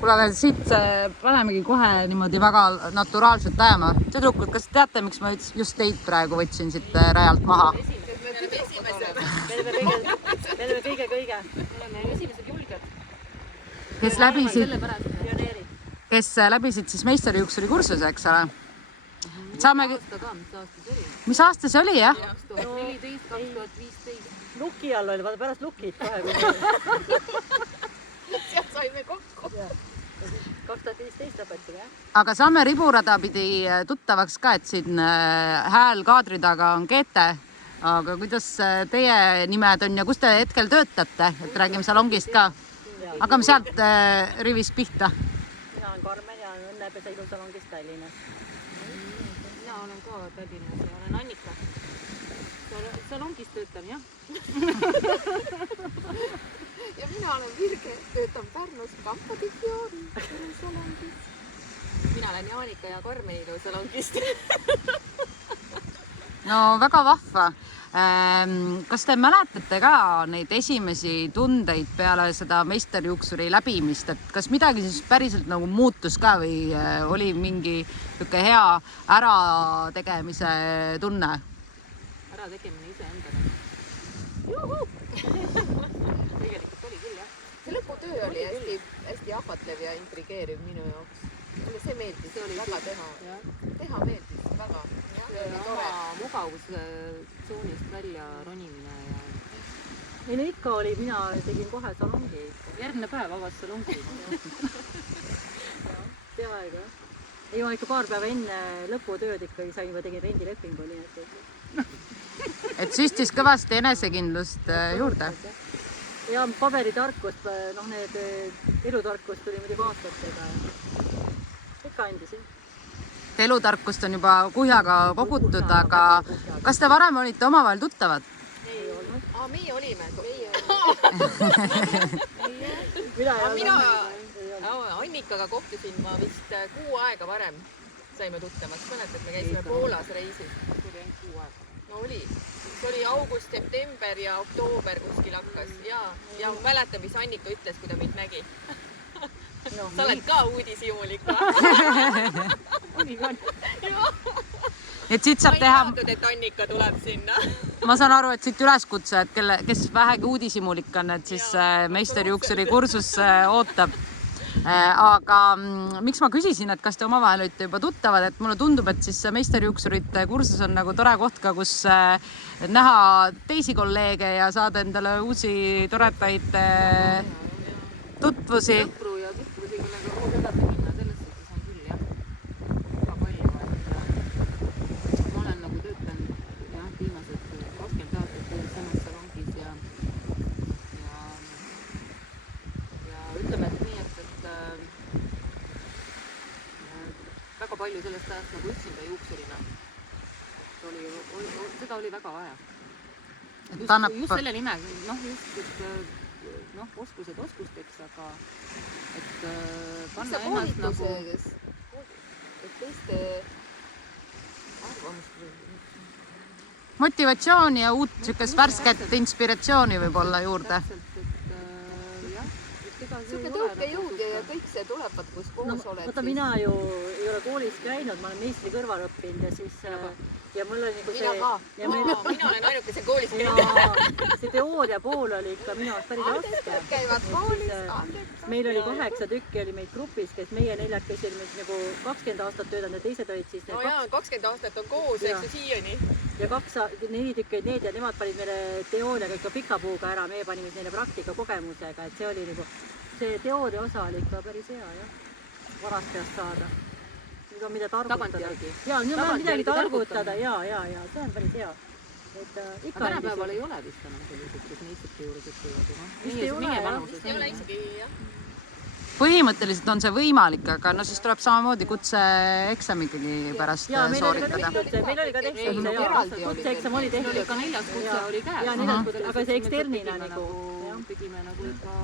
Kuule, aga siit panemegi kohe niimoodi väga naturaalselt ajama. Tüdrukud, kas teate, miks ma just teid praegu võtsin siit rajalt maha? Me oleme kõige. Me oleme esimesed julged. Kes läbisid siis meisterijuuksuri kursuse, eks ole? Saamegi... Mis aasta see oli, jah? 2014-2015. Luki all oli, vaata pärast Lukit kohe. Sealt saime kokku. 2015 lõpetasid, jah? Aga saame riburada pidi tuttavaks ka, et siin hääl kaadri taga on Geete. Aga kuidas teie nimed on ja kus te hetkel töötate? Et räägime salongist ka. Hakkame sealt rivist pihta. Mina olen Karmen ja Õnnepesa ilusalongist Tallinnas. Mina olen ka Tallinnas ja olen Annika. Salongis töötan, jah? Ja mina olen Virge, töötan Pärnus Campo di Fiori ilusalongis. Mina olen Jaanika ja Karmeni ilusalongist. No väga vahva. Kas te mäletate ka neid esimesi tundeid peale seda meisterjuuksuri läbimist, et kas midagi siis päriselt nagu muutus ka või oli mingi hea ärategemise tunne? Ärategemine ise endale. Juhu! Tegelikult oli küll, jah. See lõputöö oli hästi ahvatlev ja intrigeeriv minu jaoks. Mulle see meeldis, see oli väga teha meeldis väga. Oma mugavustsoonist välja ronimine ja... Ei no ikka oli, mina tegin kohe salongi. Järgmine päev avas salongi. Peaaegu, jah. Ei, ma ikka paar päeva enne lõputööd ikkagi sain, juba tegin rendilepingu. Et süstis kõvasti enesekindlust juurde? Ja paberitarkust, need elutarkust tuli muidugi aastatega. Ikka andis, jah. Elutarkust on juba kuhjaga kogutud, aga kas te varem olite omavahel tuttavad? Ei olnud. Meie olime. Mina Annikaga kohtusin ma vist 6 aega varem saime tuttavaks. Mäletad, me käisime Poolas reisil. Tuli ainult 6 aega. No oli. See oli august, september ja oktoober kuskil hakkas. Ja mäletan, mis Annika ütles, kui ta mind nägi. Sa oled ka uudishimulik, va? Et siit saab teha... Ma ei teadnud, et Annika tuleb sinna. Ma saan aru, et siit üleskutse, et kes vähegi uudishimulik on, et siis meisterjuuksuri kursus ootab. Aga miks ma küsisin, et kas te omavahel olite juba tuttavad, et mulle tundub, et siis meisterjuuksurite kursus on nagu tore koht ka, kus näha teisi kolleege ja saada endale uusi toredaid tutvusi. Sõpru ja tutvusi, kellega koos edasi minna, selles suhtes on küll, jah. Väga palju, et ma olen nagu töötanud viimased 20 aastat samas salongis ja ütleme, et nii, et väga palju sellest ajast nagu üksinda juuksurina. Seda oli väga vaja. Just selle nime, just, et oskused oskusteks, aga et panna ennast nagu... Et teiste arvamust... Motivatsiooni ja uut värsket inspiratsiooni võib olla juurde. Siuke tõukejõud ja kõik see tulevad, kus koos oled. Vaata, mina ju ei ole koolis käinud, ma olen meistri kõrval õppinud ja siis... Ja mul oli nagu see... Mina ka. Mina olen ainuke see koolis käinud. See teooria pool oli ikka minu aast päris raske. Käivad koolis. Meil oli 8 tükki oli meid grupis, kes meie neljakesi olime nagu 20 aastat töötanud ja teised olid siis... No jaa, 20 aastat on koos, eks ju siiani. Ja 4 tükki olid need ja nemad panid meile teooriaga ikka pika puuga ära, meie panime neile praktika kogemusega, et see oli nagu... See teooria osa oli ikka päris hea, jah. Varast peast saada. Nüüd on mida targutada. Jaa, nüüd on midagi targutada, jaa, see on päris hea. Aga tänapäeval ei ole vist enam sellised, kes meistrite juures õppivad. Vist ei ole, jah. Ei ole isegi, jah. Põhimõtteliselt on see võimalik, aga no siis tuleb samamoodi kutseeksamigi pärast sooritada. Meil oli ka tehtud, kutseeksam oli tehtud. Meil oli ka 4. kutse oli käes. Jaa, 4. kutse, aga see eksternina nagu... Pidime nagu ikka...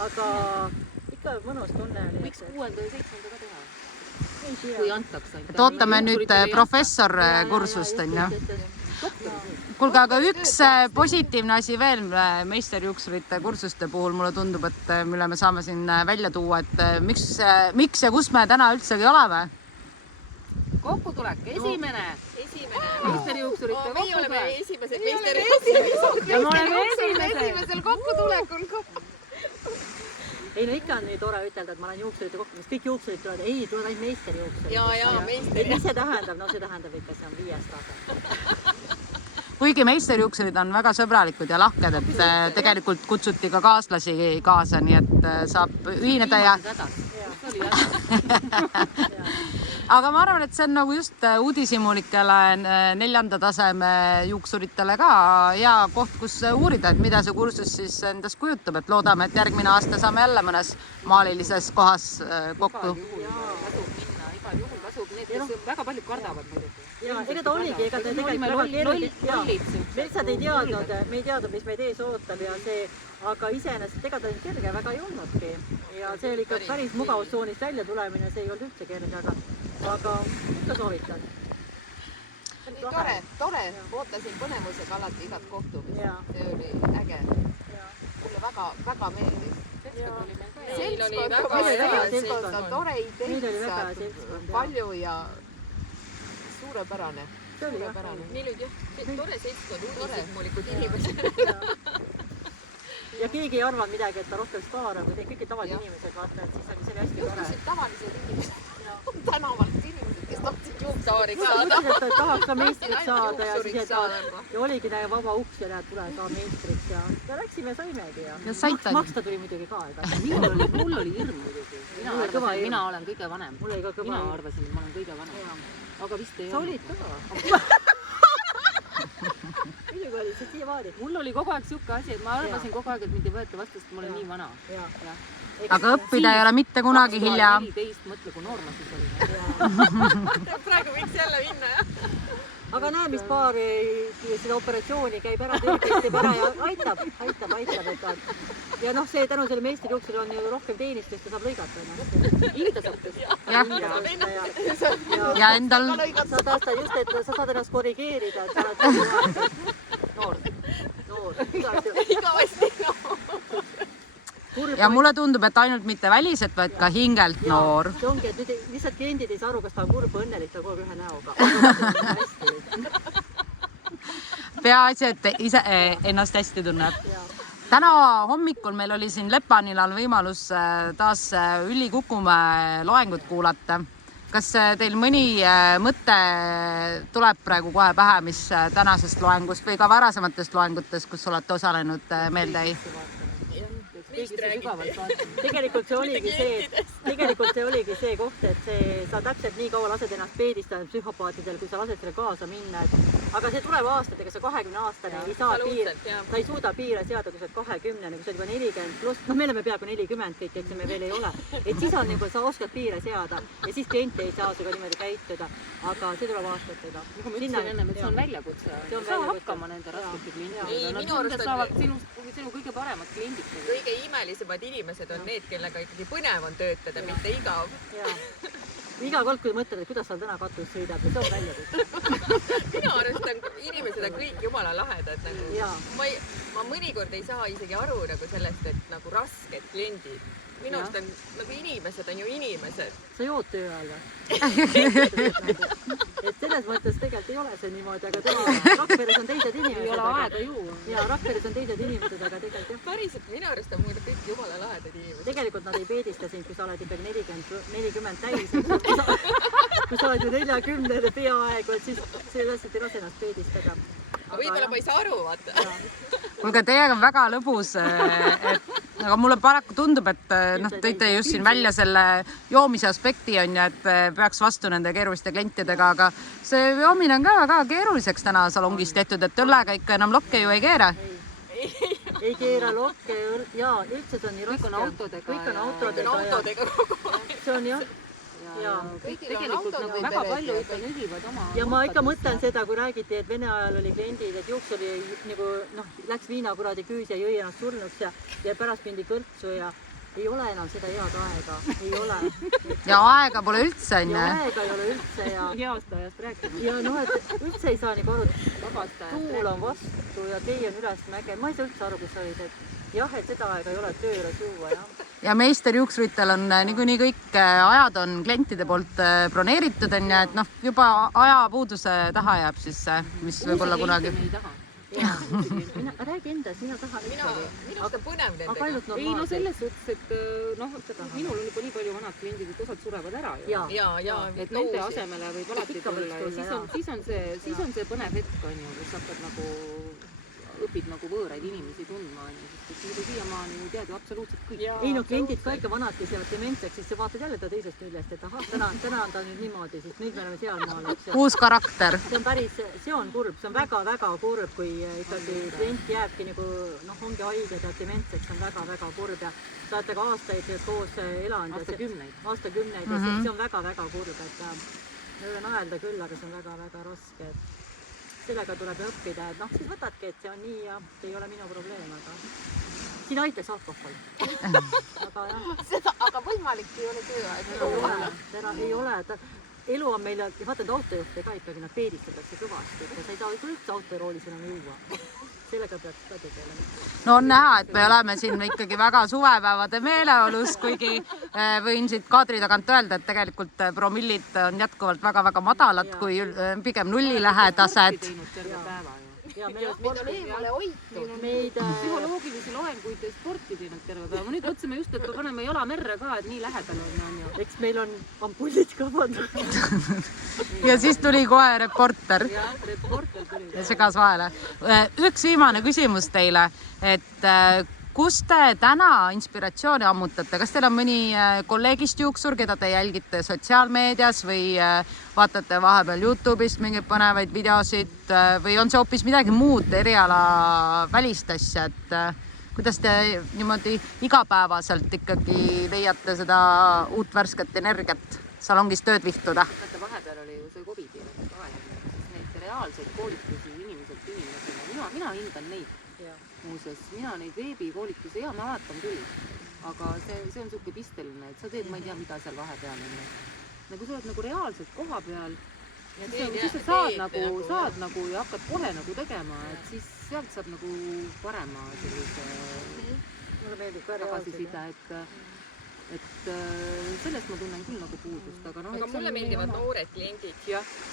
Aga ikka mõnus tunne oli. Miks 6. ja 7. ka teha? kui antakse. et ootame nüüd professor kursust, on ju. Kuulge, aga üks positiivne asi veel meisterjuuksurite kursuste puhul mulle tundub, et mille me saame siin välja tuua, et miks ja kus me täna üldsegi oleme? Kokkutulek, esimene meisterjuuksurite Meie oleme kokkutulek. esimesed meisterjuuksurid. Ja me oleme esimesed. Esimesel kokkutulekul. Ei no ikka on nii tore ütelda, et ma olen juuksurite kokku, kõik juuksurid tulevad, ei, tulevad ainult meisterjuuksurid. Ja, meister. Mis see tähendab? No see tähendab ikka, see on 5. tase. Kuigi meisterjuuksurid on väga sõbralikud ja lahked, et tegelikult kutsuti ka kaaslasi kaasa, nii et saab ühineda ja... Aga ma arvan, et see on nagu just uudishimulikele 4. taseme juuksuritele ka hea koht, kus uurida, et mida see kursus siis endast kujutab, et loodame, et järgmine aasta saame jälle mõnes maalilises kohas kokku. Igal juhul tasub need, kes väga palju kardavad muidugi. Ja, ega ta oligi, ega ta tegelikult väga keeruline. Me lihtsalt ei teadnud, me ei teadnud, mis meid ees ootab ja see, aga iseenesest ega ta kerge väga ei olnudki. Ja see oli ikka päris mugavustsoonist välja tulemine, see ei olnud üldse kerge, aga ikka soovitan. Tore, ootasin põnevusega alati igat kohtumist. See oli äge. Mulle väga meeldis. Seltskond oli väga hea, tore ideid, palju ja suurepärane. Neil oli jah, tore seltskond, uudishimulikud inimesed. Ja keegi ei arvanud midagi, et ta rohkem staar on, kui kõik tavalised inimesed vaata, et siis oli hästi tore. Just tavalised inimesed, tänavalt inimesed, kes tahtsid juuksaariks saada. Mõtlesid, et tahaks ka meistriks saada ja oligi näe vaba uks ja näed, tule saa meistriks ja läksime ja saimegi ja maksta tuli muidugi ka. Mul oli hirm muidugi. Mina olen kõige vanem. Mina arvasin, et ma olen kõige vanem. Aga vist ei olnud. Sa olid ka. Muidugi oli see siiamaani. Mul oli kogu aeg siuke asi, et ma arvasin kogu aeg, et mind ei võeta vastu, sest ma olen nii vana. Aga õppida ei ole mitte kunagi hilja. 14 mõtle, kui noor ma siis olin. Praegu võiks jälle minna, jah. Aga näe, mis paar seda operatsiooni käib ära, teeb ära ja aitab. Ja noh, see tänu selle meisterjuuksel on ju rohkem teenistust ja saab lõigata. Hinda saab tõsta. Ja endal... Sa tahtad just, et sa saad ennast korrigeerida, et sa oled noor. Igavesti noor. Ja mulle tundub, et ainult mitte väliselt, vaid ka hingelt noor. See ongi, et nüüd lihtsalt kliendid ei saa aru, kas ta on kurb või õnnelik, ta kogu ühe näoga. Peaasi, et ise ennast hästi tunneb. Täna hommikul meil oli siin Lepanilal võimalus taas Ülli Kukumäe loengut kuulata. Kas teil mõni mõte tuleb praegu kohe pähe, mis tänasest loengust või ka varasematest loengutest, kus olete osalenud, meelde ei? Tegelikult see oligi see koht, et sa täpselt nii kaua lased ennast peedistada psühhopaatidel, kui sa lased selle kaasa minna. Aga see tuleb aastatega, sa 20-aastane ei suuda piire seada, kui sa oled 20, kui sa oled juba 40 pluss, no me oleme peaaegu 40 kõik, eks me veel ei ole. Et siis on nagu, sa oskad piire seada ja siis kliente ei saa suga niimoodi käituda, aga see tuleb aastatega. Nagu ma ütlesin enne, et see on väljakutse. Saa hakkama nende raskete klientidega. Nad saavad sinu kõige paremad kliendid. Kõige imelisemad inimesed on need, kellega ikkagi põnev on töötada, mitte igav. Iga kord, kui mõtled, et kuidas sa täna katus sõidab, see on väljakutse. Minu arust on inimesed on kõik jumala lahedad. Ma mõnikord ei saa isegi aru sellest, et nagu rasked kliendid. Minu arust on nagu inimesed on ju inimesed. Sa jood töö ajal või? Et selles mõttes tegelikult ei ole see niimoodi, aga Rakveres on teised inimesed. Ei ole aega ju. Ja Rakveres on teised inimesed, aga tegelikult jah. Päriselt minu arust on muidu kõik jumala lahedad inimesed. Tegelikult nad ei peedista sind, kui sa oled ikkagi 40 täis. Kui sa oled ju 40 peaaegu, et siis see lihtsalt ei lase ennast peedistada. Võib-olla ma ei saa aru, vaata. Kuulge, teiega on väga lõbus, aga mulle paraku tundub, et tõite just siin välja selle joomise aspekti on ja et peaks vastu nende keeruliste klientidega, aga see joomine on ka väga keeruliseks täna salongis tehtud, et õllega ikka enam lokke ju ei keera. Ei keera lokke ja üldse see on nii raske. Kõik on autodega kogu aeg. See on jah. Tegelikult nagu väga palju ikka nügivad oma. Ja ma ikka mõtlen seda, kui räägiti, et Vene ajal oli kliendid, et juuks oli nagu läks viina kuradi küüs ja jõi ennast surnuks ja pärast pindi kõrtsu ja ei ole enam seda head aega, ei ole. ja aega pole üldse, on Ja ju. aega ei ole üldse ja heast ajast rääkima. ja noh, et üldse ei saa nagu aru, tuul on vastu ja tee on üles mäge. Ma ei saa üldse aru, kus sa olid, et jah, et seda aega ei ole töö juures juua, jah. ja meisterjuuksuritel on niikuinii kõik ajad on klientide poolt broneeritud, on ju, et noh, juba ajapuuduse taha jääb siis, mis võib-olla kunagi. ei taha. Mina räägi endas, mina tahan minu arust on põnev aga nendega. ainult ei no normaalselt. selles suhtes, et noh, minul on juba nii palju vanad kliendid, et osad surevad ära ju. Ja. et nende asemele võib alati Ikka võiks tulla ja tulla, siis on see põnev hetk, on ju, kus hakkad nagu, õpid nagu võõraid inimesi tundma, on ju, sest muidu siiamaani ju tead ju absoluutselt kõik. Ei no kliendid ka ikka vanad, kes jäävad dementseks, siis sa vaatad jälle ta teisest küljest, et ahah, täna on ta nüüd niimoodi, siis nüüd me oleme sealmaal, eks ju. uus karakter. See on päris, see on kurb, see on väga-väga kurb, kui ikkagi klient jääbki nagu noh, ongi haige ja dementseks, see on väga-väga kurb ja te olete ka aastaid koos elanud. Aastakümneid ja see on väga-väga kurb, et ma võin naelda küll, aga see on väga-väga raske, et sellega tuleb õppida, et noh, siis võtadki, et see on nii ja see ei ole minu probleem, aga siin aitaks alkohol. aga jah. Aga võimalik ei ole tööaeg. Ei ole, elu on meil, vaata need autojuhte ka ikkagi, nad peedistatakse kõvasti, et sa ei saa üldse autoroolis enam juua. Sellega peaks ka tegelema. no on näha, et me oleme siin ikkagi väga suvepäevade meeleolus, kuigi võin siit kaadri tagant öelda, et tegelikult promillid on jätkuvalt väga-väga madalad, kui pigem nullilähedased. teinud terve päeva ju. Ja Meid on eemale hoitud. Psühholoogilisi loenguid ja sporti teinud terve päeva. Ma nüüd mõtlesime just, et me paneme jala merre ka, et nii lähedal on ju. Eks meil on ampullid ka pandud. ja siis tuli kohe reporter Jah, reporter tuli. ja segas vahele. Üks viimane küsimus teile, et kust te täna inspiratsiooni ammutate, kas teil on mõni kolleegist juuksur, keda te jälgite sotsiaalmeedias või vaatate vahepeal Youtube'ist mingeid põnevaid videosid või on see hoopis midagi muud eriala välist asja, et kuidas te niimoodi igapäevaselt ikkagi leiate seda uut värsket energiat salongis tööd vihtuda? Vaata, vahepeal oli ju see COVID-i aeg, siis neid reaalseid koolitusi inimesele, mina hindan neid. Muuseas, mina neid veebikoolitusi, ma vaatan küll, aga see on niisugune pisteline, et sa teed, ma ei tea, mida seal vahepeal on. Nagu sa oled nagu reaalselt koha peal, siis sa saad nagu ja hakkad kohe nagu tegema, et siis sealt saab nagu parema sellise Mulle meeldib ka tagasiside, et sellest ma tunnen küll nagu puudust, aga noh. Aga mulle meeldivad noored kliendid.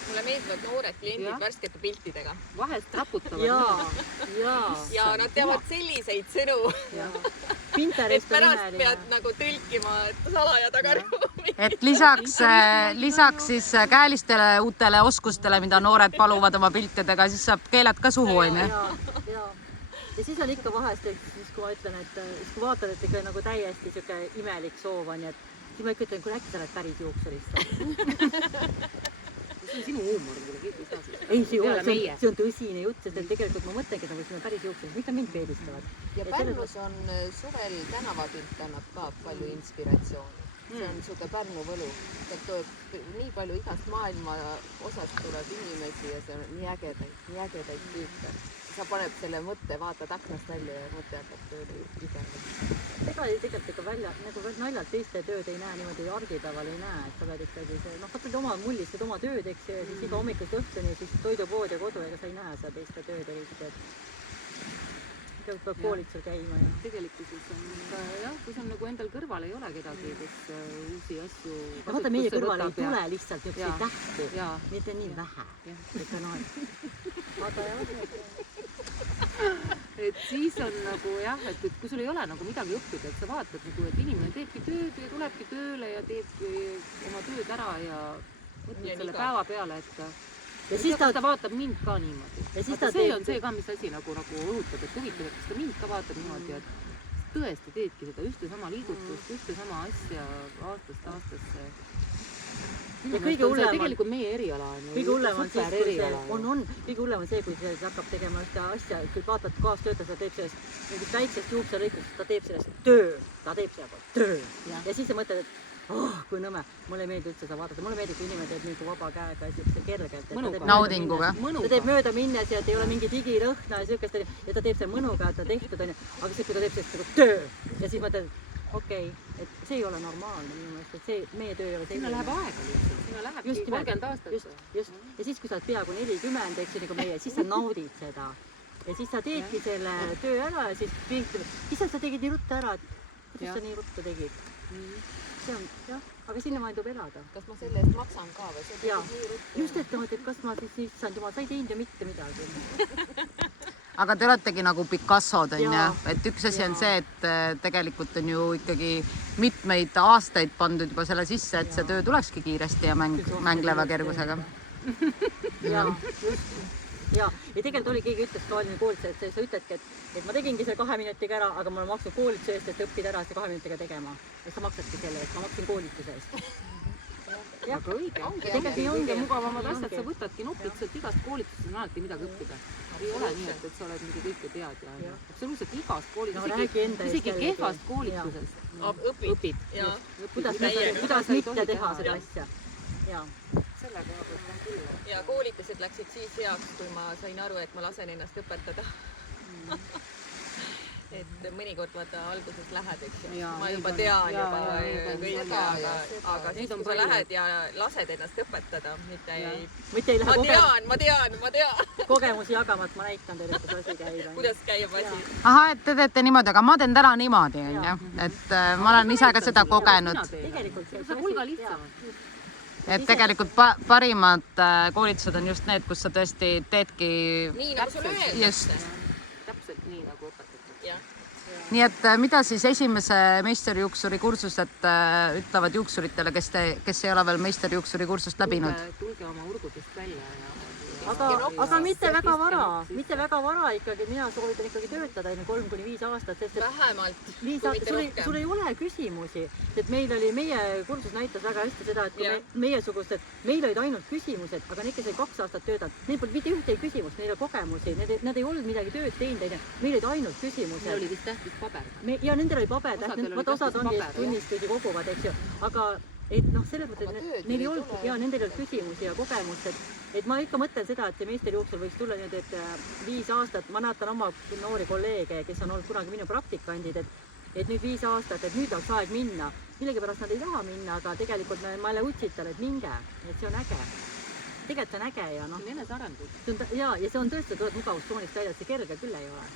Mulle meeldivad noored kliendid värskete piltidega. Vahest raputavad. Ja nad teavad selliseid sõnu. Pinterest on pärast imeline. pead nagu tõlkima salaja tagaruumi. Et lisaks siis käelistele uutele oskustele, mida noored paluvad oma piltidega, siis saab keeled ka suhu, on ju? Ja siis on ikka vahest, et siis kui ma ütlen, et siis kui vaatad, et ikka nagu täiesti siuke imelik soov on, et siis ma ikka ütlen, kui äkki sa oled päris juuksurist. See on sinu huumor, mulle ei saa siis. Ei, see on tõsine jutt, sest et tegelikult ma mõtlengi, et nagu siin on päris juuksurist, miks nad mind peedistavad. Ja Pärnus on suvel tänavapilt annab ka palju inspiratsiooni. See on niisugune Pärnu võlu. Nii palju igast maailma osast tuleb inimesi ja see on nii ägedaid tüüpe. Sa paneb selle mõtte, vaatad aknast välja ja mõte hakkab tööle igavalt. Ega tegelikult ikka välja, nagu naljalt teiste tööd ei näe niimoodi argipäeval ei näe, et sa pead ikkagi see, noh, võtad oma mullis, teed oma tööd, eks ju, ja siis iga hommikust õhtuni, siis toidupood ja kodu, ega sa ei näe seda teiste tööd eriti, et ikka peab koolitusel käima. Ja. Tegelikkuses on ka jah, kui sul nagu endal kõrval ei ole kedagi, kes uusi asju ja vaata, meie kõrval ei tule lihtsalt niisuguseid tähti, mitte nii vähe. Ikka aga jah. Et siis on nagu jah, et kui sul ei ole nagu midagi õppida, et sa vaatad nagu, et inimene teebki tööd ja tulebki tööle ja teebki oma tööd ära ja mõtled selle päeva peale, et ja siis ta vaatab mind ka niimoodi. See on see ka, mis asi nagu õhutab, et huvitav, et kas ta mind ka vaatab niimoodi, et tõesti teedki seda ühte sama liigutust, ühte sama asja aastast aastasse. Ja kõige hullem tegelikult meie eriala on kõige hullem on siis, kui see kõige hullem on see, kui see hakkab tegema ühte asja, kui vaatad kaastöötaja, ta teeb sellest mingit väiksest juukselõikust, ta teeb sellest töö. Ja siis sa mõtled, et kui nõme, mulle ei meeldi üldse seda vaadata, mulle meeldib, kui inimene teeb nagu vaba käega ja kergelt. Naudinguga. Ta teeb mööda minnes ja et ei ole mingi digirõhna ja siukest ja ta teeb selle mõnuga, et ta tehtud on, aga siis kui ta teeb sellest töö ja siis mõtled, okei, et see ei ole normaalne minu meelest, et see, meie töö ei ole sinna läheb aega lihtsalt, sinna lähebki Just nimelt. 30 aastat. just. Ja siis, kui sa oled peaaegu 40, eks ju, nagu meie, siis sa naudid seda. Ja siis sa teedki selle töö ära ja siis issand, sa tegid nii ruttu ära, et kuidas sa nii ruttu tegid. See on, jah, aga sinna ma tuleb elada. kas ma selle eest maksan ka või? See Jaa. on nii ruttu. Just, et mõtled, kas ma siis, issand jumal, sa ei teinud ju mitte midagi. aga te oletegi nagu Picassod on ju, Jaa. et üks asi on Jaa. see, et tegelikult on ju ikkagi mitmeid aastaid pandud juba selle sisse, et see töö tulekski kiiresti ja mängleva kergusega. ja, just. Ja tegelikult oli, keegi ütles ka oli koolitus, et sa ütledki, et ma tegingi selle 2 minutiga ära, aga ma olen maksnud koolituse eest, et õppida ära see 2 minutiga tegema. Ja sa maksadki selle eest, ma maksin koolituse eest. Aga õige. Tegelikult nii Ongi ongi. mugavamad asjad, Ongi. sa võtadki nupid sealt igast koolitusest on alati midagi õppida. Ei ole nii, et sa oled mingi kõike tead ja absoluutselt igast No koolitusest, räägi enda eest isegi jällegi. kehvast koolitusest õpid. Jaa. Kuidas mitte teha seda asja. Ja. selle koha pealt on küll. ja koolitused läksid siis heaks, kui ma sain aru, et ma lasen ennast õpetada. et mõnikord vaata alguses lähed, eks ju. Jaa, ma neid juba on- tean jaa, juba jaa, neid on kõike, seda ja aga siis, Neid on kui sa palju. lähed ja lased ennast õpetada, mitte ei... Mitte ei lähe ma tean. kogemusi jagama, et ma näitan teile, kuidas asi käib. kuidas käib asi. ahah, et te teete niimoodi, aga ma teen täna niimoodi onju, et ma olen ise ka seda kogenud, Tegelikult see see on hulga lihtsam. et tegelikult parimad koolitused on just need, kus sa tõesti teedki nii nagu sulle just. öeldakse. Täpselt nii nagu õpetatud. jah. nii et mida siis esimese meisterjuuksuri kursused ütlevad juuksuritele, kes ei ole veel meisterjuuksuri kursust läbinud? Tulge oma urgudest välja ja aga mitte väga vara ikkagi, mina soovitan ikkagi töötada enne 3-5 aastat, sest et vähemalt, Liisa, kui mitte rohkem. sul ei ole küsimusi, et meie kursus näitas väga hästi seda, et kui meiesugused, meil olid ainult küsimused, aga need, kes olid 2 aastat töötanud, neil polnud mitte ühtegi küsimust, neil oli kogemusi, nad ei olnud midagi tööd teinud, meil olid ainult küsimused. meil oli vist tähtis paber. Ja nendel oli paber, Osadel oli vaata osad tähtis ongi paber, tunnistusi koguvad, eks ju, aga et noh, selles mõttes, et neil ei olnud ja nendel ei olnud küsimusi ja kogemust, et ma ikka mõtlen seda, et see meisterjuuksur võiks tulla niimoodi, et 5 aastat, ma näitan oma noori kolleege, kes on olnud kunagi minu praktikandid, et nüüd 5 aastat, et nüüd oleks aeg minna. Millegipärast nad ei taha minna, aga tegelikult ma jälle utsitan, et minge, et see on äge. Tegelikult see on äge ja noh. See on enesearendus. Ja see on tõesti, tuled mugavustsoonist välja, et see kerge küll ei ole.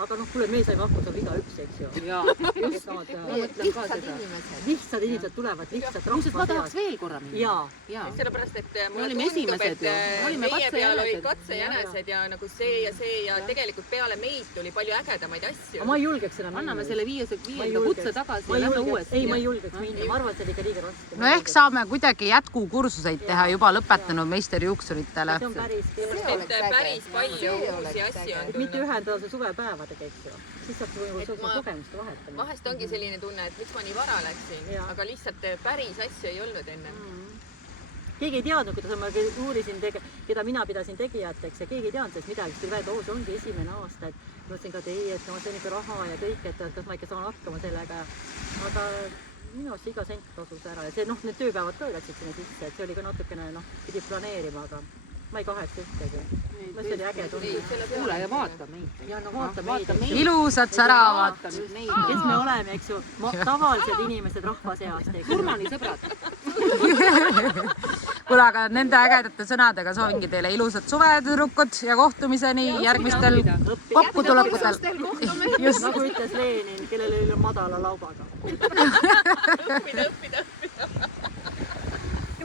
Aga noh, kuule, me saime hakkama, saab igaüks, eks ju. Jaa, just. Ma mõtlen ka seda. Lihtsad inimesed tulevad lihtsalt Muuseas, ma rahva tahaks seast. veel korra minna. Jaa. sellepärast, et mulle olime tundub, esimesed et ju. Me olime meie peal olid katsejänesed. katsejänesed ja nagu see ja tegelikult peale meid tuli palju ägedamaid asju. Aga ma ei julgeks enam minna. Anname selle 5. kutse tagasi Ma ja ei lähme julgeks, uuesti. ei, ma ei julgeks minna, ma arvan, et see oli ikka liiga raske. no ehk saame kuidagi jätkukursuseid teha juba lõpetanud meisterjuuksuritele. See on päris keeruline. et päris palju uusi asju on Et mitte tulnud. ühendada see suvepäevadega, eks ju. Siis saab kogemuste vahetama. Vahest ongi selline tunne, et miks ma nii vara läksin, Jaa. aga lihtsalt päris asju ei olnud enne. Keegi ei teadnud, kuidas ma uurisin, keda mina pidasin tegijateks ja keegi ei teadnud sellest midagi, siis tuli välja, et see ongi esimene aasta, et ma mõtlesin ka, et ei, et ma sain ikka raha ja kõik, et kas ma ikka saan hakkama sellega. Aga minu arust iga sent tasus ära ja see, noh, need tööpäevad ka läksid sinna sisse, et see oli ka natukene, noh, pidi planeerima, aga ma ei kaheks ühtegi. See oli äge tunne. Kuule ja vaata meid. Ja no vaata meid. ilusad, säravad. Vaata nüüd meid. Kes me oleme, eks ju, tavalised inimesed rahva seast, eks ju. Kurmani sõbrad. kuule, aga nende ägedate sõnadega soovingi teile ilusat suve, tüdrukud ja kohtumiseni järgmistel kokkutulekutel. just. Nagu ütles Lenin, kellel oli madala laubaga. õppida.